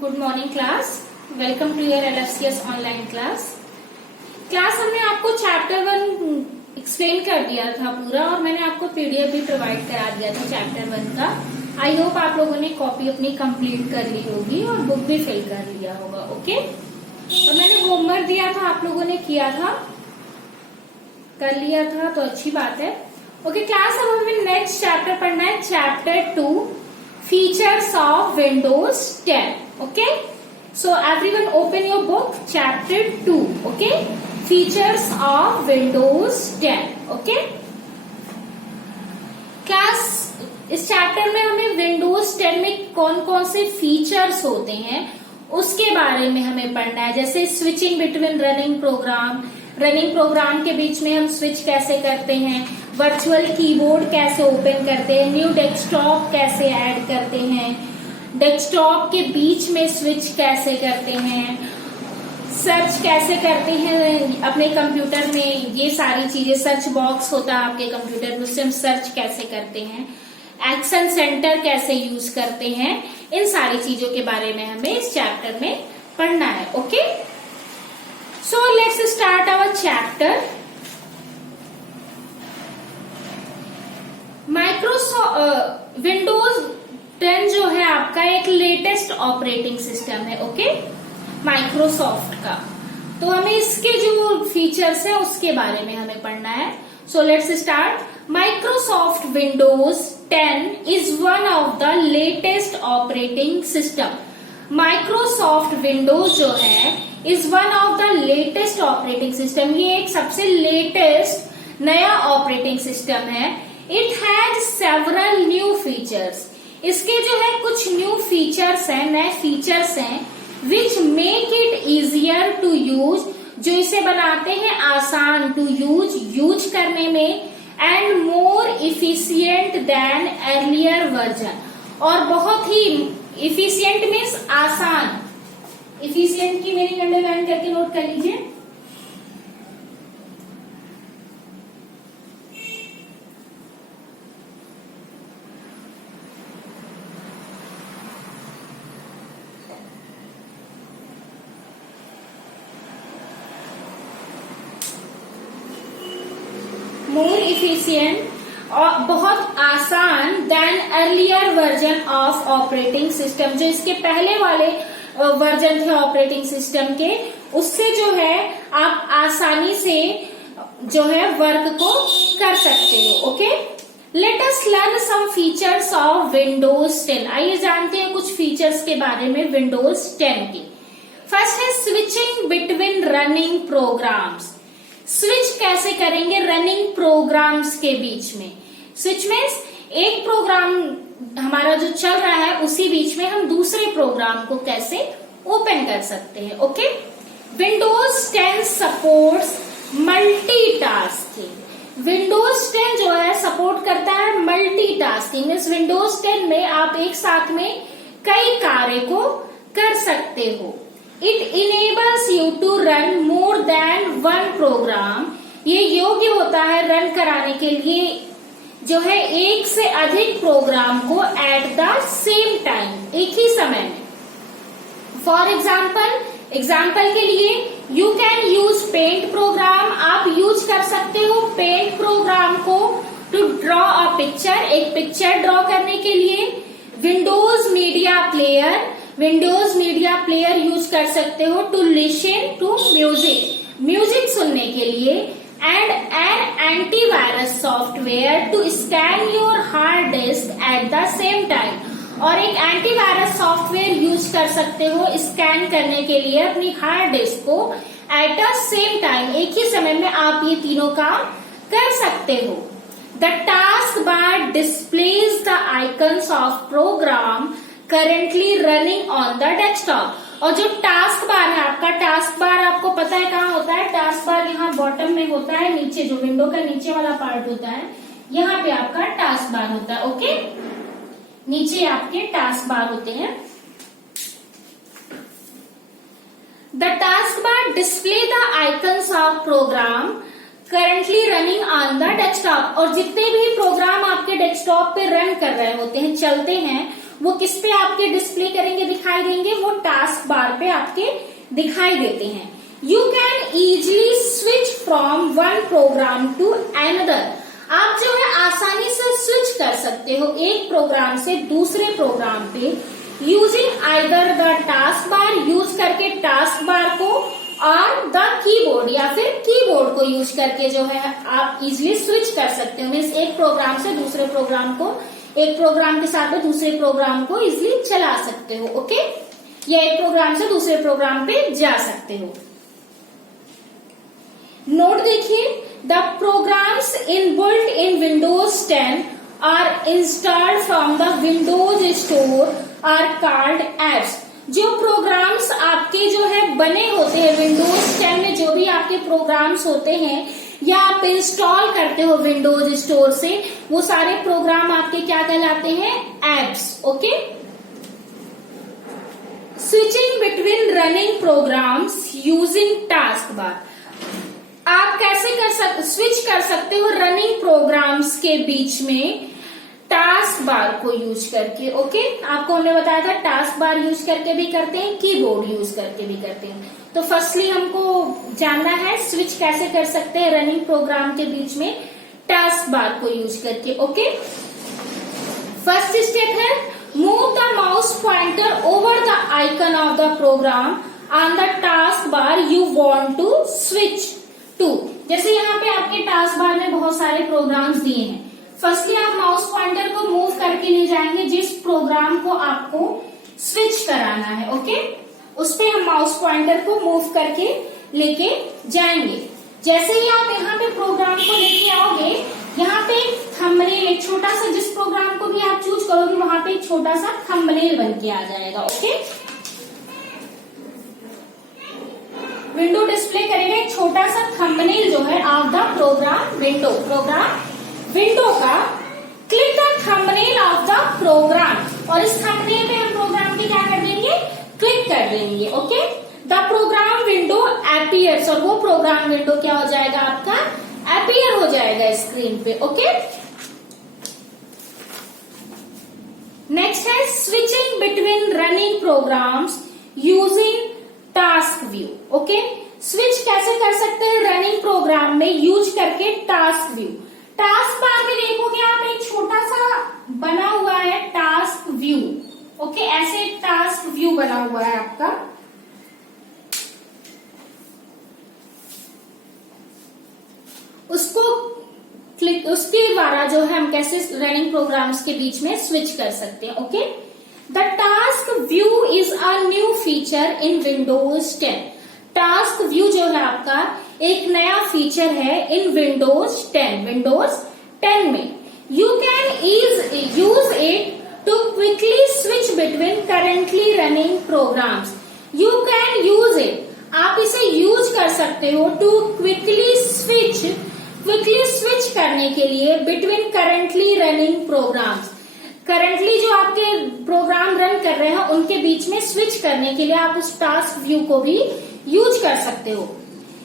Good morning class. Welcome to your LFCS online class. हमने आपको chapter 1 explain कर दिया था पूरा और मैंने आपको PDF भी प्रोवाइड करा दिया था चैप्टर 1 का। आई होप आप लोगों ने कॉपी अपनी कंप्लीट कर ली होगी और बुक भी फिल कर लिया होगा। ओके, और मैंने होमवर्क दिया था, आप लोगों ने किया था, कर लिया था तो अच्छी बात है। ओके क्लास, अब हमें नेक्स्ट चैप्टर पढ़ना है, chapter 2 features of Windows 10। Okay, so everyone open your book, chapter 2। Okay, features of Windows 10। Okay class, इस चैप्टर में हमें विंडोज 10 में कौन कौन से फीचर्स होते हैं उसके बारे में हमें पढ़ना है। जैसे स्विचिंग बिटवीन रनिंग प्रोग्राम के बीच में हम स्विच कैसे करते हैं, वर्चुअल कीबोर्ड कैसे ओपन करते हैं, न्यू डेस्कटॉप कैसे ऐड करते हैं, डेस्कटॉप के बीच में स्विच कैसे करते हैं, सर्च कैसे करते हैं अपने कंप्यूटर में, ये सारी चीजें, सर्च बॉक्स होता है आपके कंप्यूटर में, उससे हम सर्च कैसे करते हैं, एक्शन सेंटर कैसे यूज करते हैं, इन सारी चीजों के बारे में हमें इस चैप्टर में पढ़ना है। Okay, so let's start our chapter. Microsoft Windows 10 जो है आपका एक लेटेस्ट ऑपरेटिंग सिस्टम है। ओके, माइक्रोसॉफ्ट का, तो हमें इसके जो फीचर्स है उसके बारे में हमें पढ़ना है। सो let's start. Microsoft Windows 10 is one of the latest operating system. Microsoft Windows जो है is one of the latest operating system, ये एक सबसे लेटेस्ट नया ऑपरेटिंग सिस्टम है। It has several new features, इसके जो है कुछ न्यू फीचर्स हैं, नए फीचर्स हैं, which make it easier to use, जो इसे बनाते हैं आसान टू यूज करने में, and more efficient than earlier version, और बहुत ही इफिशियंट मीन्स आसान। इफिशियंट की मीनिंग अंडरलाइन करके नोट कर लीजिए। मोर इफिशियंट और बहुत आसान than earlier version of operating system, जो इसके पहले वाले वर्जन थे ऑपरेटिंग सिस्टम के, उससे जो है आप आसानी से जो है वर्क को कर सकते हो। Okay, let us learn some features of Windows 10। आइए जानते हैं कुछ फीचर्स के बारे में विंडोज 10 के। फर्स्ट है switching between running programs. Switch कैसे करेंगे रनिंग प्रोग्राम्स के बीच में। स्विच मीन्स एक प्रोग्राम हमारा जो चल रहा है उसी बीच में हम दूसरे प्रोग्राम को कैसे ओपन कर सकते हैं। Okay, Windows 10 supports multitasking. Windows 10 जो है सपोर्ट करता है मल्टीटास्किंग, मीन्स विंडोज 10 में आप एक साथ में कई कार्य को कर सकते हो। It enables you to run more than one program, ये योग्य होता है रन कराने के लिए जो है एक से अधिक प्रोग्राम को एट द सेम टाइम, एक ही समय में। फॉर एग्जाम्पल के लिए you can use paint program, आप यूज कर सकते हो पेंट प्रोग्राम को टू ड्रॉ अ पिक्चर, एक पिक्चर ड्रॉ करने के लिए। विंडोज मीडिया प्लेयर यूज कर सकते हो टू लिसन टू म्यूजिक सुनने के लिए, and an antivirus software to scan your hard disk at the same time, और एक एंटीवायरस सॉफ्टवेयर यूज कर सकते हो स्कैन करने के लिए अपनी हार्ड डिस्क को एट द सेम टाइम, एक ही समय में आप ये तीनों काम कर सकते हो। The task bar displays the icons of program currently running on the desktop, और जो टास्क बार है आपका, टास्क बार आपको पता है कहाँ होता है, टास्क बार यहाँ बॉटम में होता है, नीचे जो विंडो का नीचे वाला पार्ट होता है यहाँ पे आपका टास्क बार होता है। ओके, नीचे आपके टास्क बार होते हैं। The task bar display the icons of program currently running on the desktop, और जितने भी प्रोग्राम आपके डेस्कटॉप पे रन कर रहे होते हैं, चलते हैं, वो किस पे आपके डिस्प्ले करेंगे, दिखाई देंगे, वो टास्क बार पे आपके दिखाई देते हैं। You can easily switch from one program to another. आप जो है आसानी से स्विच कर सकते हो एक प्रोग्राम से दूसरे प्रोग्राम पे using either the task bar, use करके टास्क बार को, और द कीबोर्ड या फिर कीबोर्ड को यूज करके जो है आप इजिली स्विच कर सकते हो। मीन्स एक प्रोग्राम से दूसरे प्रोग्राम को, एक प्रोग्राम के साथ में दूसरे प्रोग्राम को इजिली चला सकते हो। ओके, या एक प्रोग्राम से दूसरे प्रोग्राम पे जा सकते हो। नोट देखिए, the programs inbuilt in Windows 10 are installed from the Windows store are called apps. जो प्रोग्राम्स आपके जो है बने होते हैं विंडोज 10 में, जो भी आपके प्रोग्राम्स होते हैं या आप इंस्टॉल करते हो विंडोज स्टोर से, वो सारे प्रोग्राम आपके क्या कहलाते हैं? Apps. Okay, switching between running programs using task bar. आप कैसे स्विच कर सकते हो रनिंग प्रोग्राम्स के बीच में टास्क बार को यूज करके। ओके, आपको हमने बताया था टास्क बार यूज करके भी करते हैं, कीबोर्ड यूज करके भी करते हैं। तो फर्स्टली हमको जानना है स्विच कैसे कर सकते हैं रनिंग प्रोग्राम के बीच में टास्क बार को यूज करके। ओके, फर्स्ट स्टेप है move the mouse pointer over the icon of the program on the task bar you want to switch to. जैसे यहाँ पे आपके टास्क बार में बहुत सारे प्रोग्राम्स दिए हैं। फर्स्टली आप माउस पॉइंटर को मूव करके ले जाएंगे जिस प्रोग्राम को आपको स्विच कराना है। ओके, उस पे हम माउस पॉइंटर को मूव करके लेके जाएंगे। जैसे ही आप यहाँ पे प्रोग्राम को लेके आओगे, यहाँ पे थंबनेल, एक छोटा सा, जिस प्रोग्राम को भी आप चूज करोगे वहां पे एक छोटा सा थंबनेल बन के आ जाएगा। ओके, विंडो डिस्प्ले करेगा एक छोटा सा थंबनेल जो है of the program window. Program window का click the thumbnail of the program, और इस थंबनेल पे हम प्रोग्राम की क्या कर देंगे? क्लिक कर देंगे। Okay, the program window appears, और वो प्रोग्राम विंडो क्या हो जाएगा? आपका अपीयर हो जाएगा स्क्रीन पे। ओके, नेक्स्ट है switching between running programs using task view. Okay, switch कैसे कर सकते हैं रनिंग प्रोग्राम में यूज करके टास्क व्यू। टास्क बार में देखोगे आप एक छोटा सा बना हुआ है टास्क व्यू। ओके, ऐसे टास्क व्यू बना हुआ है आपका। उसको क्लिक, उसके द्वारा जो है हम कैसे रनिंग प्रोग्राम्स के बीच में स्विच कर सकते हैं। Okay, the task view is a new feature in Windows 10। Task view जो है आपका एक नया फीचर है इन विंडोज 10। विंडोज 10 में you can use it to quickly switch between currently running programs. You can use it, आप इसे यूज कर सकते हो टू क्विकली स्विच करने के लिए between currently running programs. Currently जो आपके प्रोग्राम रन कर रहे हैं उनके बीच में स्विच करने के लिए आप उस टास्क व्यू को भी यूज कर सकते हो।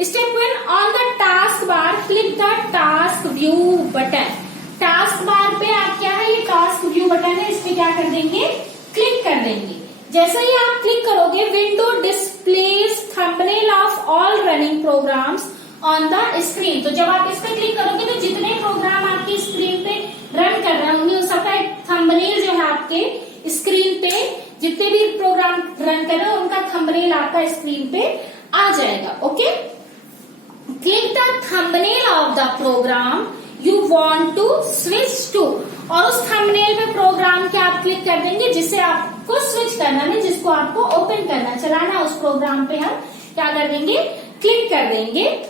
Step 1, on the task bar click the task view button. Task bar पे आप क्या है, ये टास्क व्यू बटन है, इस पे क्या कर देंगे? क्लिक कर देंगे। जैसे ही आप क्लिक करोगे window displays thumbnail of all running programs on the screen. तो जब आप इस पे क्लिक करोगे तो जितने प्रोग्राम आपकी स्क्रीन पे रन कर रहे होंगे उन सबका एक थंबनेल जो है आपके स्क्रीन पे, जितने भी प्रोग्राम रन कर रहे हो उनका थंबनेल आपका स्क्रीन पे आ जाएगा। Okay, click the thumbnail of the program you want to switch to, और उस थंबनेल पे प्रोग्राम के आप क्लिक कर देंगे जिससे आपको स्विच करना है, जिसको आपको ओपन करना, चलाना, उस प्रोग्राम पे हम क्या कर देंगे? क्लिक कर देंगे।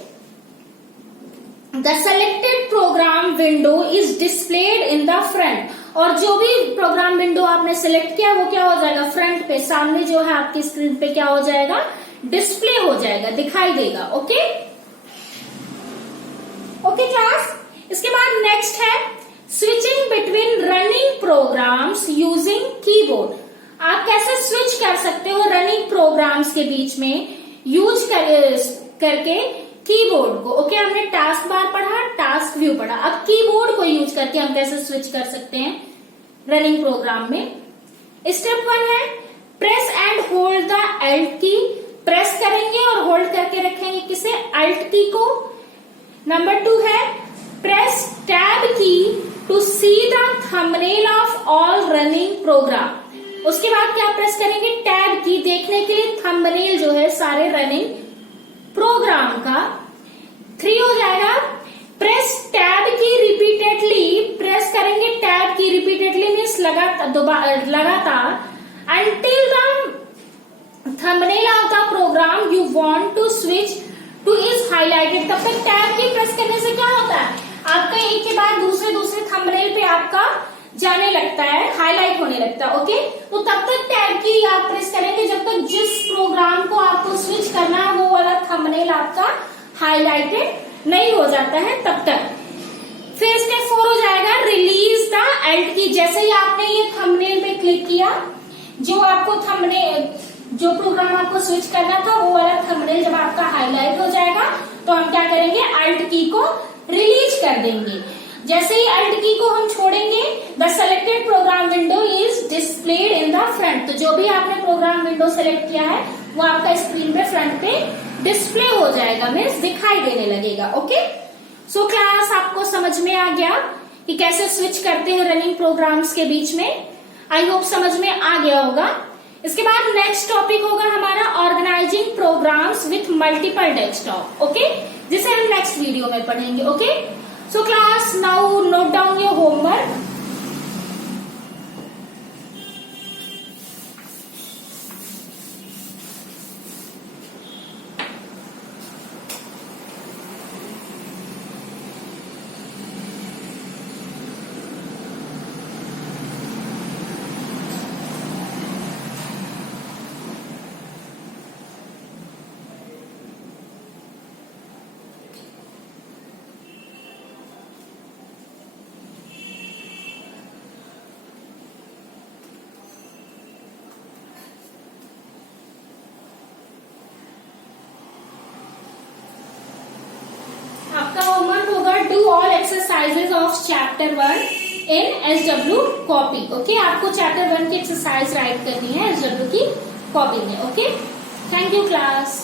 The selected program window is displayed in the front, और जो भी प्रोग्राम विंडो आपने सेलेक्ट किया वो क्या हो जाएगा? फ्रंट पे, सामने जो है आपकी स्क्रीन पे क्या हो जाएगा? डिस्प्ले हो जाएगा, दिखाई देगा। Okay, okay class. इसके बाद नेक्स्ट है switching between running programs using keyboard. आप कैसे स्विच कर सकते हो रनिंग प्रोग्राम्स के बीच में यूज करके कीबोर्ड को। ओके, हमने टास्क बार पढ़ा, टास्क व्यू पढ़ा, अब कीबोर्ड को यूज करके हम कैसे स्विच कर सकते हैं रनिंग प्रोग्राम में। स्टेप 1 है press and hold the Alt की प्रेस करेंगे और होल्ड करके रखेंगे किसे, Alt की को। नंबर 2 है press Tab key to see the thumbnail of all running program. उसके बाद क्या प्रेस करेंगे, टैब की, देखने के लिए थंबनेल जो है सारे रनिंग प्रोग्राम का। 3 हो जाएगा press tab key repeatedly, press करेंगे टैब की रिपीटेडली मीन्स लगातार until the thumbnail of the program you want to switch to is highlighted. तब तक टैब की प्रेस करने से क्या होता है, आपका एक के बाद दूसरे थंबनेल पे आपका जाने लगता है, हाईलाइट होने लगता है। ओके, तो तब तक टैब की आप प्रेस करेंगे जब तक जिस प्रोग्राम को आपको स्विच करना है वो वाला थंबनेल आपका हाईलाइटेड नहीं हो जाता है तब तक। फिर स्टेप 4 हो जाएगा रिलीज द Alt की। जैसे ही आपने ये थंबनेल पे क्लिक किया, जो आपको थंबनेल, जो प्रोग्राम आपको स्विच करना था वो वाला थंबनेल जब आपका हाईलाइट हो जाएगा तो हम क्या करेंगे, Alt की को रिलीज कर देंगे। जैसे ही Alt की को हम छोड़ेंगे, the selected program window is displayed in the front. तो जो भी आपने प्रोग्राम विंडो सेलेक्ट किया है वो आपका स्क्रीन पे फ्रंट पे डिस्प्ले हो जाएगा, मीन्स दिखाई देने लगेगा। ओके, सो क्लास आपको समझ में आ गया कि कैसे स्विच करते हैं रनिंग प्रोग्राम्स के बीच में। आई होप समझ में आ गया होगा। इसके बाद नेक्स्ट टॉपिक होगा हमारा organising programs with multiple desktop. Okay, जिसे हम नेक्स्ट वीडियो में पढ़ेंगे। Okay, so class, now note down your homework. आपका होमवर्क होगा do all exercises of chapter 1 in SW copy. Okay, आपको चैप्टर 1 की एक्सरसाइज राइट करनी है SW की कॉपी में। Okay, thank you class.